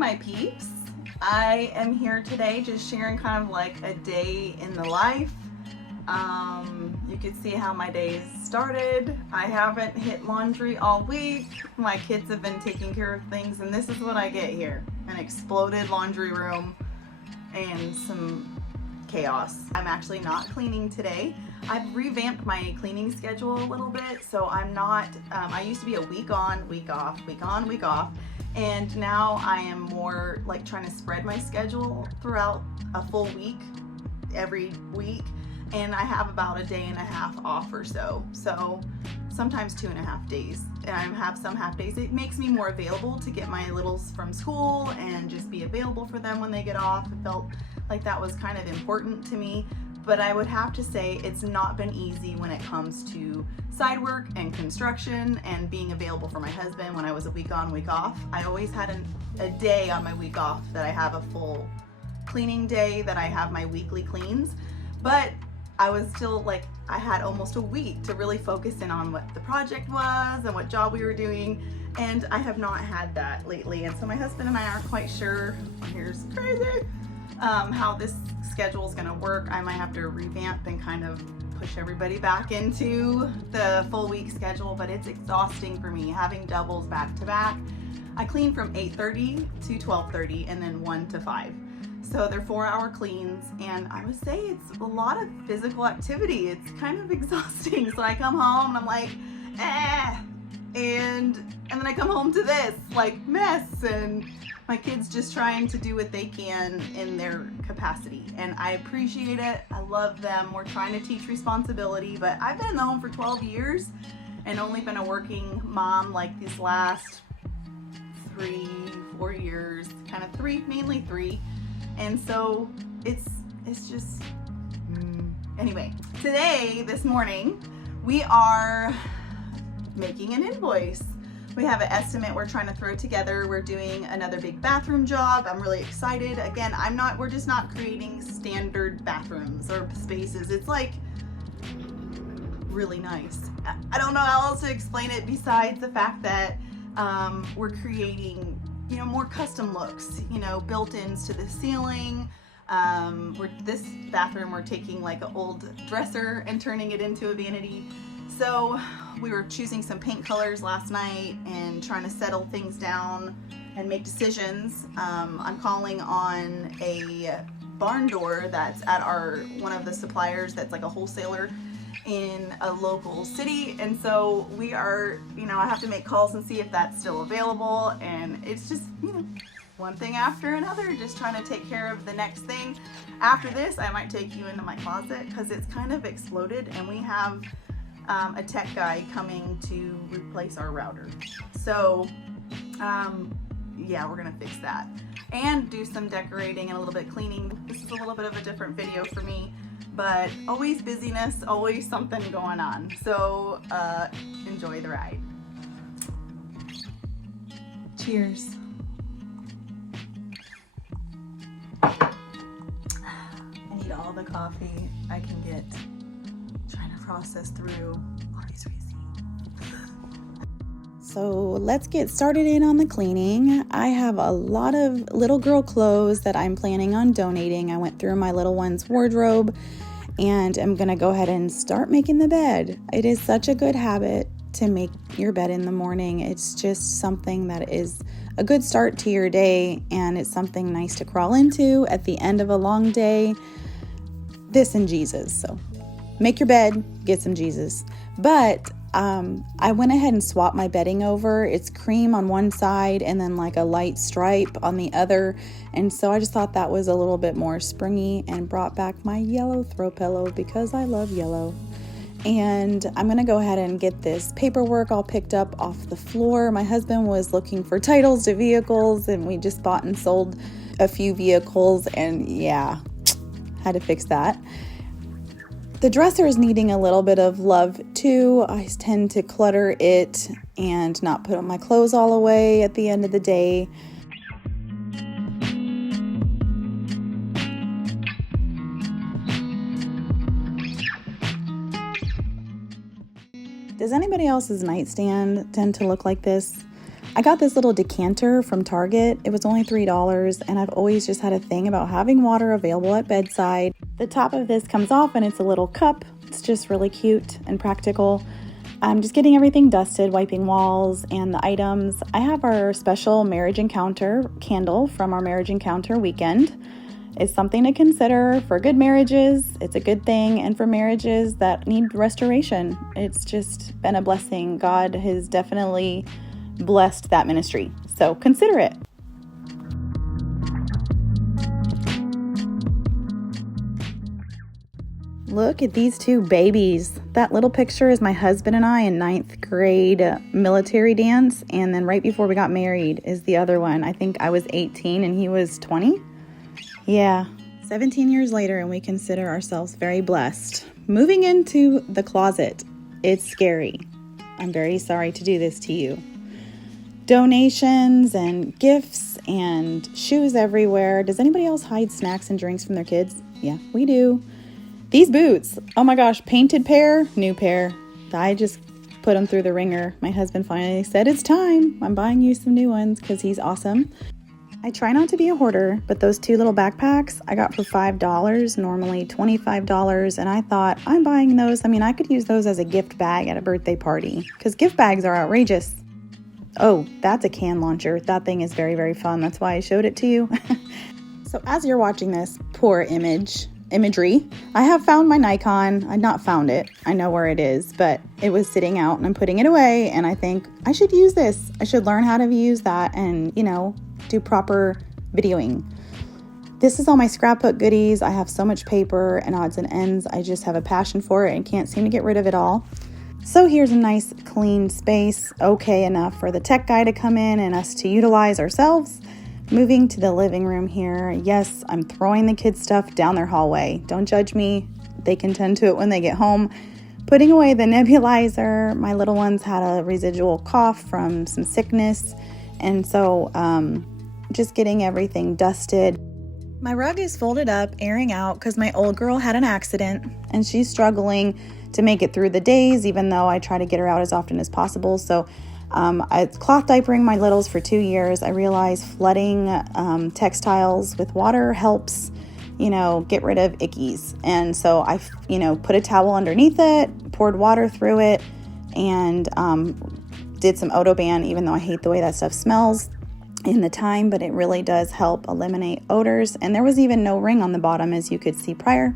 my peeps. I am here today just sharing kind of like a day in the life. You can see how my days started. I haven't hit laundry all week. My kids have been taking care of things, and this is what I get here. An exploded laundry room and some chaos. I'm actually not cleaning today. I've revamped my cleaning schedule a little bit, so I'm not, I used to be a week on, week off, week on, week off, and now I am more like trying to spread my schedule throughout a full week, every week, and I have about a day and a half off or so. So sometimes 2.5 days, and I have some half days. It makes me more available to get my littles from school and just be available for them when they get off. It felt like that was kind of important to me. But I would have to say it's not been easy when it comes to side work and construction and being available for my husband when I was a week on, week off. I always had a day on my week off that I have a full cleaning day, that I have my weekly cleans. But I was still like, I had almost a week to really focus in on what the project was and what job we were doing. And I have not had that lately. And so my husband and I aren't quite sure, here's crazy, how this schedule is going to work. I might have to revamp and kind of push everybody back into the full week schedule, but it's exhausting for me having doubles back to back. I clean from 8:30 to 12:30 and then 1 to 5. So they're 4-hour cleans, and I would say it's a lot of physical activity. It's kind of exhausting. So I come home and I'm like, and then I come home to this like mess, and my kids just trying to do what they can in their capacity. And I appreciate it. I love them. We're trying to teach responsibility, but I've been in the home for 12 years and only been a working mom like these last 3-4 years, kind of mainly three. And so it's just, anyway, this morning, we are making an invoice. We have an estimate we're trying to throw together. We're doing another big bathroom job. I'm really excited. Again, we're just not creating standard bathrooms or spaces. It's like really nice. I don't know how else to explain it besides the fact that we're creating, more custom looks, built-ins to the ceiling. This bathroom, we're taking like an old dresser and turning it into a vanity. So we were choosing some paint colors last night and trying to settle things down and make decisions. I'm calling on a barn door that's at one of the suppliers that's like a wholesaler in a local city. And so we are, I have to make calls and see if that's still available. And it's just, one thing after another, just trying to take care of the next thing. After this, I might take you into my closet because it's kind of exploded, and we have a tech guy coming to replace our router. So yeah, we're gonna fix that and do some decorating and a little bit cleaning. This is a little bit of a different video for me, but always busyness, always something going on. So enjoy the ride. Cheers. I need all the coffee I can get, trying to process through all these receipts. So let's get started in on the cleaning. I have a lot of little girl clothes that I'm planning on donating. I went through my little one's wardrobe, and I'm gonna go ahead and start making the bed. It is such a good habit to make your bed in the morning. It's just something that is a good start to your day, and it's something nice to crawl into at the end of a long day. This and Jesus. So make your bed, get some Jesus. But I went ahead and swapped my bedding over. It's cream on one side and then like a light stripe on the other. And so I just thought that was a little bit more springy, and brought back my yellow throw pillow because I love yellow. And I'm going to go ahead and get this paperwork all picked up off the floor. My husband was looking for titles to vehicles, and we just bought and sold a few vehicles, and yeah, had to fix that. The dresser is needing a little bit of love too. I tend to clutter it and not put my clothes all away at the end of the day. Does anybody else's nightstand tend to look like this? I got this little decanter from Target. It was only $3, and I've always just had a thing about having water available at bedside. The top of this comes off and it's a little cup. It's just really cute and practical. I'm just getting everything dusted, wiping walls and the items. I have our special marriage encounter candle from our marriage encounter weekend. It's something to consider for good marriages. It's a good thing. And for marriages that need restoration, it's just been a blessing. God has definitely blessed that ministry. So consider it. Look at these two babies. That little picture is my husband and I in 9th grade military dance. And then right before we got married is the other one. I think I was 18 and he was 20. Yeah, 17 years later, and we consider ourselves very blessed. Moving into the closet, it's scary. I'm very sorry to do this to you. Donations and gifts and shoes everywhere. Does anybody else hide snacks and drinks from their kids? Yeah, we do. These boots, oh my gosh, painted pair, new pair. I just put them through the ringer. My husband finally said, it's time. I'm buying you some new ones because he's awesome. I try not to be a hoarder, but those two little backpacks I got for $5, normally $25, and I thought, I'm buying those. I mean, I could use those as a gift bag at a birthday party because gift bags are outrageous. Oh, that's a can launcher. That thing is very, very fun. That's why I showed it to you. So as you're watching this poor imagery, I have found my Nikon. I've not found it. I know where it is, but it was sitting out and I'm putting it away, and I think I should use this. I should learn how to use that and, do proper videoing. This is all my scrapbook goodies. I have so much paper and odds and ends. I just have a passion for it and can't seem to get rid of it all. So here's a nice clean space, okay enough for the tech guy to come in and us to utilize ourselves. Moving to the living room here. Yes, I'm throwing the kids' stuff down their hallway. Don't judge me. They can tend to it when they get home. Putting away the nebulizer. My little ones had a residual cough from some sickness. And so just getting everything dusted. My rug is folded up, airing out because my old girl had an accident and she's struggling to make it through the days, even though I try to get her out as often as possible. So I cloth diapering my littles for 2 years. I realized flooding textiles with water helps, get rid of ickies. And so I, put a towel underneath it, poured water through it, and did some Odoban, even though I hate the way that stuff smells in the time, but it really does help eliminate odors. And there was even no ring on the bottom, as you could see prior.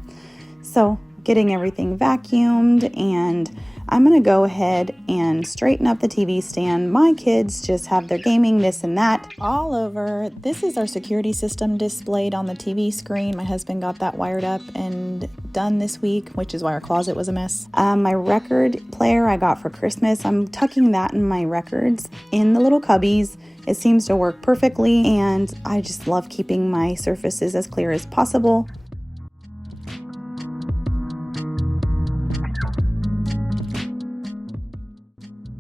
So getting everything vacuumed, and I'm going to go ahead and straighten up the TV stand. My kids just have their gaming, this and that, all over. This is our security system displayed on the TV screen. My husband got that wired up and done this week, which is why our closet was a mess. My record player I got for Christmas, I'm tucking that in my records in the little cubbies. It seems to work perfectly, and I just love keeping my surfaces as clear as possible.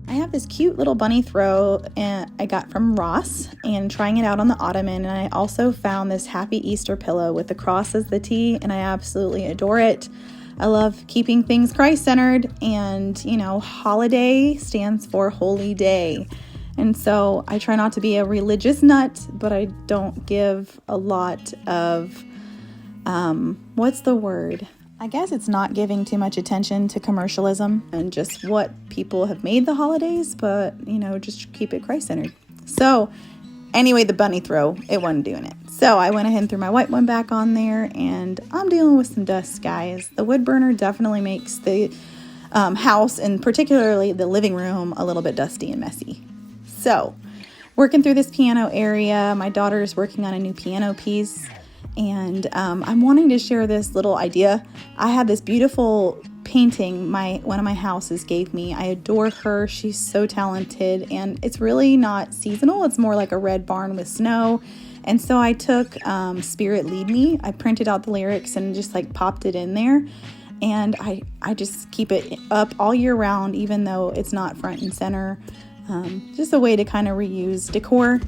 I have this cute little bunny throw I got from Ross and trying it out on the ottoman, and I also found this Happy Easter pillow with the cross as the T, and I absolutely adore it. I love keeping things Christ-centered, and holiday stands for holy day. And so I try not to be a religious nut, but I don't give a lot of, what's the word? I guess it's not giving too much attention to commercialism and just what people have made the holidays, but, just keep it Christ-centered. So anyway, the bunny throw, it wasn't doing it. So I went ahead and threw my white one back on there, and I'm dealing with some dust, guys. The wood burner definitely makes the house, and particularly the living room, a little bit dusty and messy. So working through this piano area, my daughter is working on a new piano piece. And I'm wanting to share this little idea. I had this beautiful painting one of my houses gave me. I adore her. She's so talented, and it's really not seasonal. It's more like a red barn with snow. And so I took Spirit Lead Me. I printed out the lyrics and just popped it in there. And I just keep it up all year round, even though it's not front and center. Just a way to kind of reuse decor.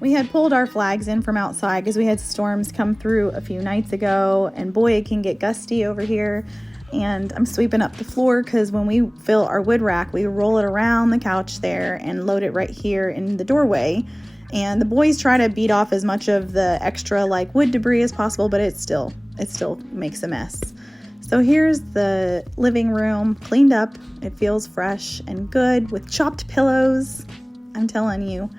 We had pulled our flags in from outside because we had storms come through a few nights ago, and boy, it can get gusty over here. and I'm sweeping up the floor because when we fill our wood rack, we roll it around the couch there and load it right here in the doorway. And the boys try to beat off as much of the extra like wood debris as possible, but it still makes a mess. So here's the living room cleaned up. It feels fresh and good with chopped pillows. I'm telling you,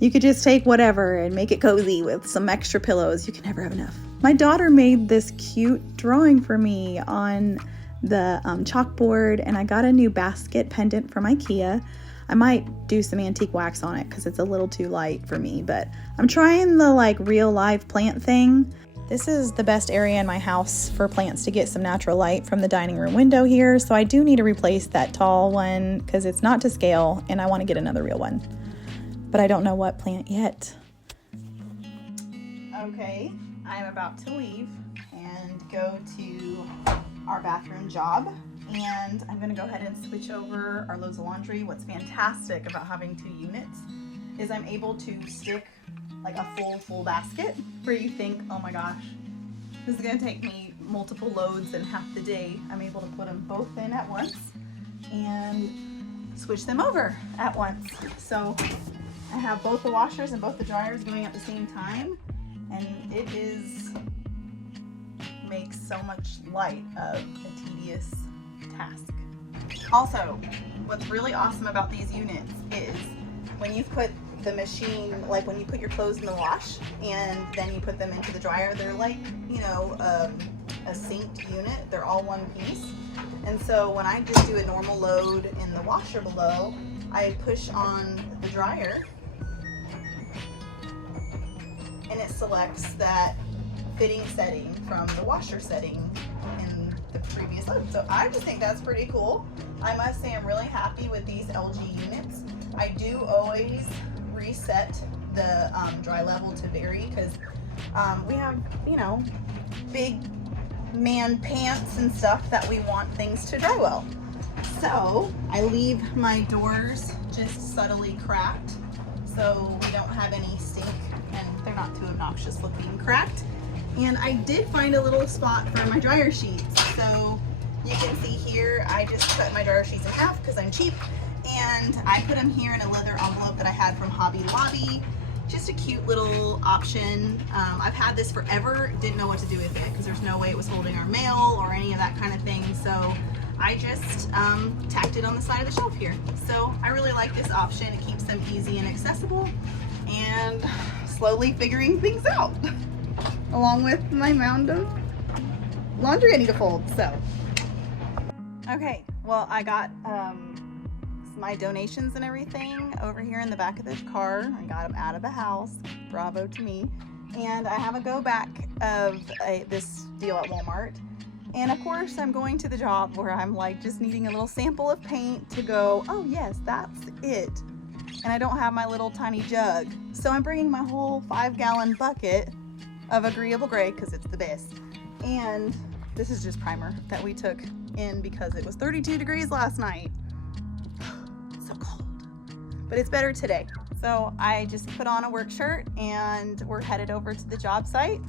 you could just take whatever and make it cozy with some extra pillows. You can never have enough. My daughter made this cute drawing for me on the chalkboard, and I got a new basket pendant from IKEA. I might do some antique wax on it because it's a little too light for me, but I'm trying the like real live plant thing. This is the best area in my house for plants to get some natural light from the dining room window here, so I do need to replace that tall one because it's not to scale and I want to get another real one. But I don't know what plant yet. Okay, I'm about to leave and go to our bathroom job. And I'm going to go ahead and switch over our loads of laundry. What's fantastic about having 2 units is I'm able to stick like a full basket where you think, oh my gosh, this is going to take me multiple loads and half the day. I'm able to put them both in at once and switch them over at once. So I have both the washers and both the dryers going at the same time, and it makes so much light of a tedious task. Also, what's really awesome about these units is when you put the machine, like when you put your clothes in the wash and then you put them into the dryer, they're like, you know, a synced unit. They're all one piece. And so when I just do a normal load in the washer below, I push on the dryer and it selects that fitting setting from the washer setting in the previous load. So I just think that's pretty cool. I must say I'm really happy with these LG units. I do always reset the dry level to vary because we have, you know, big man pants and stuff that we want things to dry well. So I leave my doors just subtly cracked so we don't have any stink and they're not too obnoxious looking cracked. And I did find a little spot for my dryer sheets. So you can see here, I just cut my dryer sheets in half because I'm cheap. And I put them here in a leather envelope that I had from Hobby Lobby. Just a cute little option. I've had this forever, didn't know what to do with it because there's no way it was holding our mail or any of that kind of thing. So I just tacked it on the side of the shelf here. So I really like this option. It keeps them easy and accessible, and slowly figuring things out along with my mound of laundry I need to fold. So, okay, well, I got my donations and everything over here in the back of this car. I got them out of the house. Bravo to me. And I have a go back of this deal at Walmart. And of course I'm going to the job where I'm like just needing a little sample of paint to go, oh yes, that's it. And I don't have my little tiny jug. So I'm bringing my whole 5-gallon bucket of agreeable gray because it's the best. And this is just primer that we took in because it was 32 degrees last night. So cold, but it's better today. So I just put on a work shirt and we're headed over to the job site.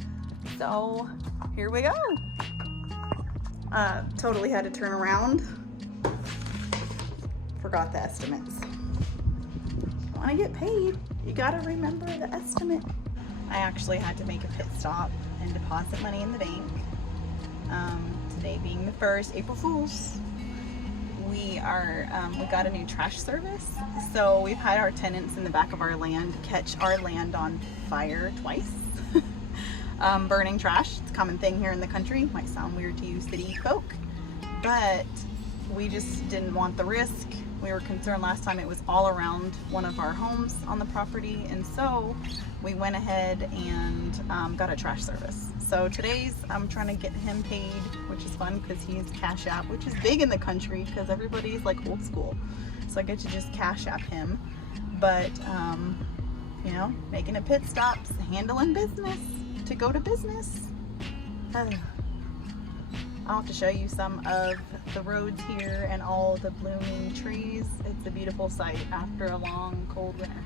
So here we go. Totally had to turn around. Forgot the estimates. Want to get paid, you gotta remember the estimate. I actually had to make a pit stop and deposit money in the bank. Today being the 1st, April Fools. We got a new trash service. So we've had our tenants in the back of our land catch our land on fire twice. Burning trash, it's a common thing here in the country. Might sound weird to you city folk, but we just didn't want the risk. We were concerned last time it was all around one of our homes on the property, and so we went ahead and got a trash service. So today's I'm trying to get him paid, which is fun because he has Cash App, which is big in the country because everybody's like old school. So I get to just Cash App him, but you know, making a pit stops, handling business to go to business. I'll have to show you some of the roads here and all the blooming trees. It's a beautiful sight after a long, cold winter.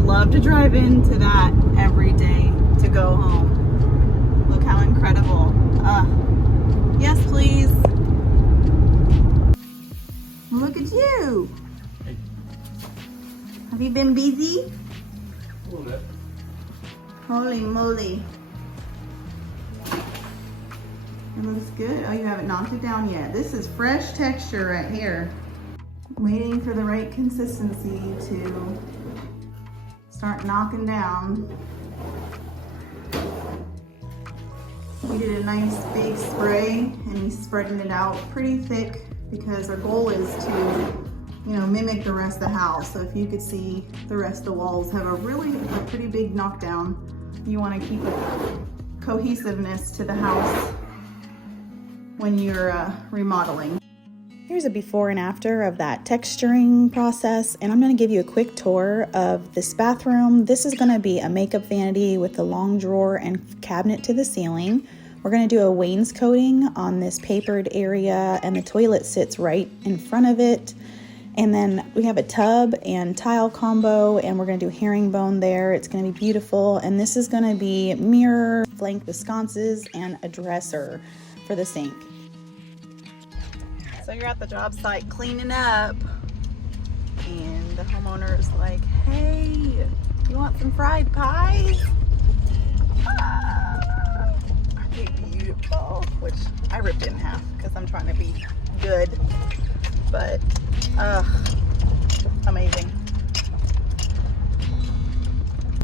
would love to drive into that every day to go home. Look how incredible. Yes, please. Look at you. Have you been busy? A little bit. Holy moly. It looks good. Oh, you haven't knocked it down yet. This is fresh texture right here. Waiting for the right consistency to start knocking down. We did a nice big spray and he's spreading it out pretty thick because our goal is to, you know, mimic the rest of the house. So if you could see, the rest of the walls have a pretty big knockdown. You want to keep a cohesiveness to the house when you're remodeling. Here's a before and after of that texturing process, and I'm going to give you a quick tour of this bathroom. This is going to be a makeup vanity with a long drawer and cabinet to the ceiling. We're going to do a wainscoting on this papered area, and the toilet sits right in front of it. And then we have a tub and tile combo, and we're going to do herringbone there. It's going to be beautiful, and this is going to be mirror flanked with sconces and a dresser for the sink. So you're at the job site cleaning up and the homeowner is like, hey, you want some fried pies? Are they beautiful? Which I ripped it in half because I'm trying to be good, but amazing.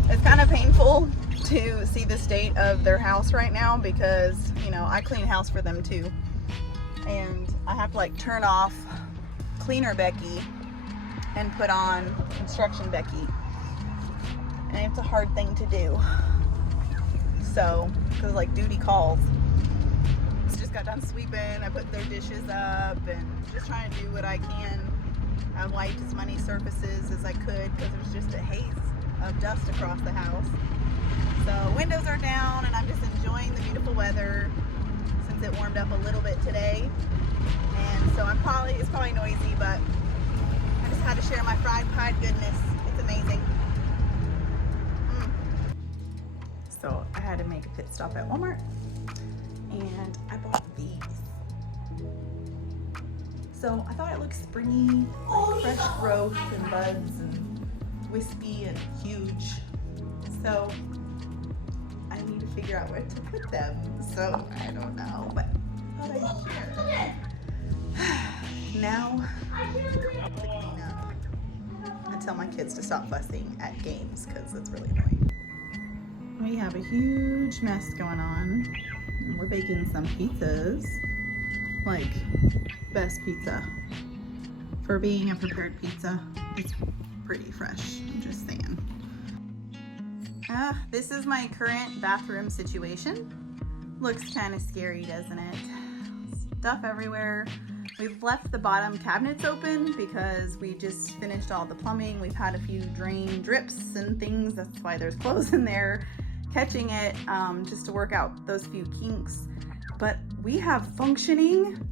It's kind of painful to see the state of their house right now because, you know, I clean house for them too. And I have to like turn off cleaner Becky and put on construction Becky. And it's a hard thing to do. So, because like duty calls. So just got done sweeping, I put their dishes up and just trying to do what I can. I wiped as many surfaces as I could because there's just a haze of dust across the house. So windows are down and I'm just enjoying the beautiful weather. It warmed up a little bit today, and so it's probably noisy, but I just had to share my fried pie goodness. It's amazing. So I had to make a pit stop at Walmart and I bought these. So I thought it looked springy, like fresh growth and buds and wispy and huge. So I need to figure out where to put them, so I don't know, but I thought I'd share. Now, I'll clean up and tell my kids to stop fussing at games because it's really annoying. We have a huge mess going on. We're baking some pizzas, like best pizza. For being a prepared pizza, it's pretty fresh, I'm just saying. This is my current bathroom situation. Looks kind of scary, doesn't it? Stuff everywhere. We've left the bottom cabinets open because we just finished all the plumbing. We've had a few drain drips and things. That's why there's clothes in there catching it, just to work out those few kinks. But we have functioning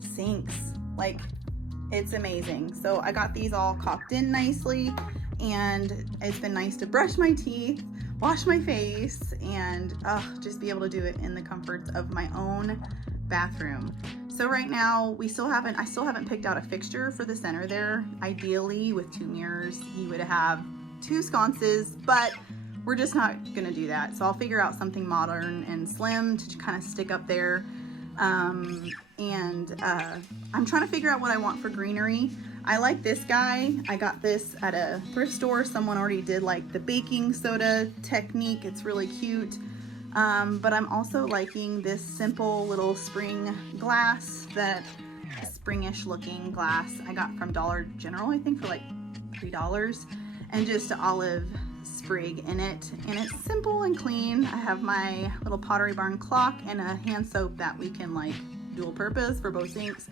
sinks. Like, it's amazing. So I got these all caulked in nicely, and it's been nice to brush my teeth, wash my face, and just be able to do it in the comforts of my own bathroom. So right now I still haven't picked out a fixture for the center there. Ideally with 2 mirrors, you would have 2 sconces, but we're just not gonna do that. So I'll figure out something modern and slim to kind of stick up there. I'm trying to figure out what I want for greenery. I like this guy. I got this at a thrift store. Someone already did like the baking soda technique. It's really cute. But I'm also liking this simple little spring glass, that springish looking glass I got from Dollar General, I think, for like $3, and just an olive sprig in it. And it's simple and clean. I have my little Pottery Barn clock and a hand soap that we can like dual purpose for both sinks,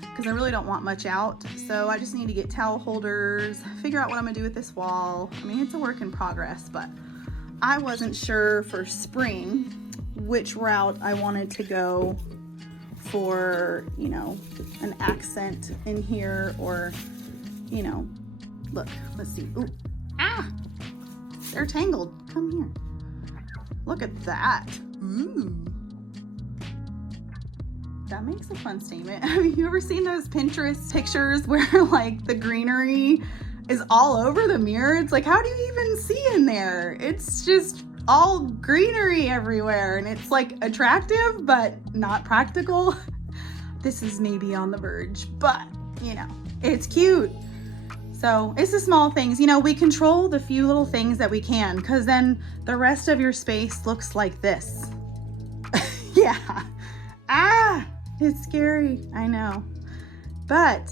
because I really don't want much out. So I just need to get towel holders, figure out what I'm gonna do with this wall. I mean, it's a work in progress, but I wasn't sure for spring which route I wanted to go for, you know, an accent in here, or, you know, look, let's see. Ooh, They're tangled. Come here. Look at that. Ooh. That makes a fun statement. Have you ever seen those Pinterest pictures where like the greenery is all over the mirror? It's like, how do you even see in there? It's just all greenery everywhere, and it's like attractive but not practical. This is maybe on the verge, but you know, it's cute. So it's the small things. You know, we control the few little things that we can, because then the rest of your space looks like this. Yeah. Ah, it's scary. I know. But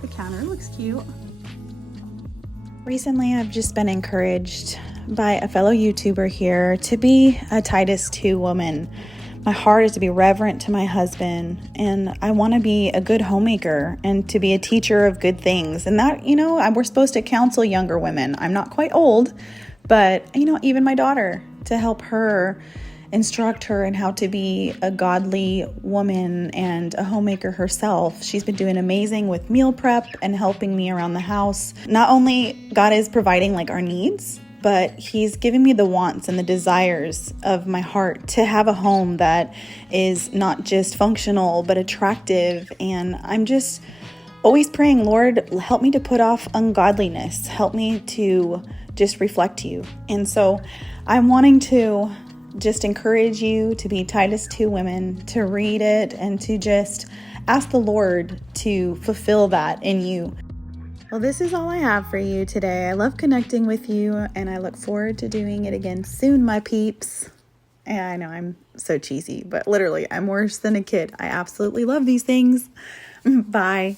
the counter looks cute. Recently, I've just been encouraged by a fellow YouTuber here to be a Titus 2 woman. My heart is to be reverent to my husband, and I want to be a good homemaker and to be a teacher of good things. And that, you know, we're supposed to counsel younger women. I'm not quite old, but, you know, even my daughter, to help her, instruct her in how to be a godly woman and a homemaker herself. She's been doing amazing with meal prep and helping me around the house. Not only God is providing like our needs, but he's giving me the wants and the desires of my heart to have a home that is not just functional, but attractive. And I'm just always praying, Lord, help me to put off ungodliness. Help me to just reflect you. And so I'm wanting to just encourage you to be Titus 2 women, to read it and to just ask the Lord to fulfill that in you. Well, this is all I have for you today. I love connecting with you, and I look forward to doing it again soon, my peeps. And I know I'm so cheesy, but literally, I'm worse than a kid. I absolutely love these things. Bye.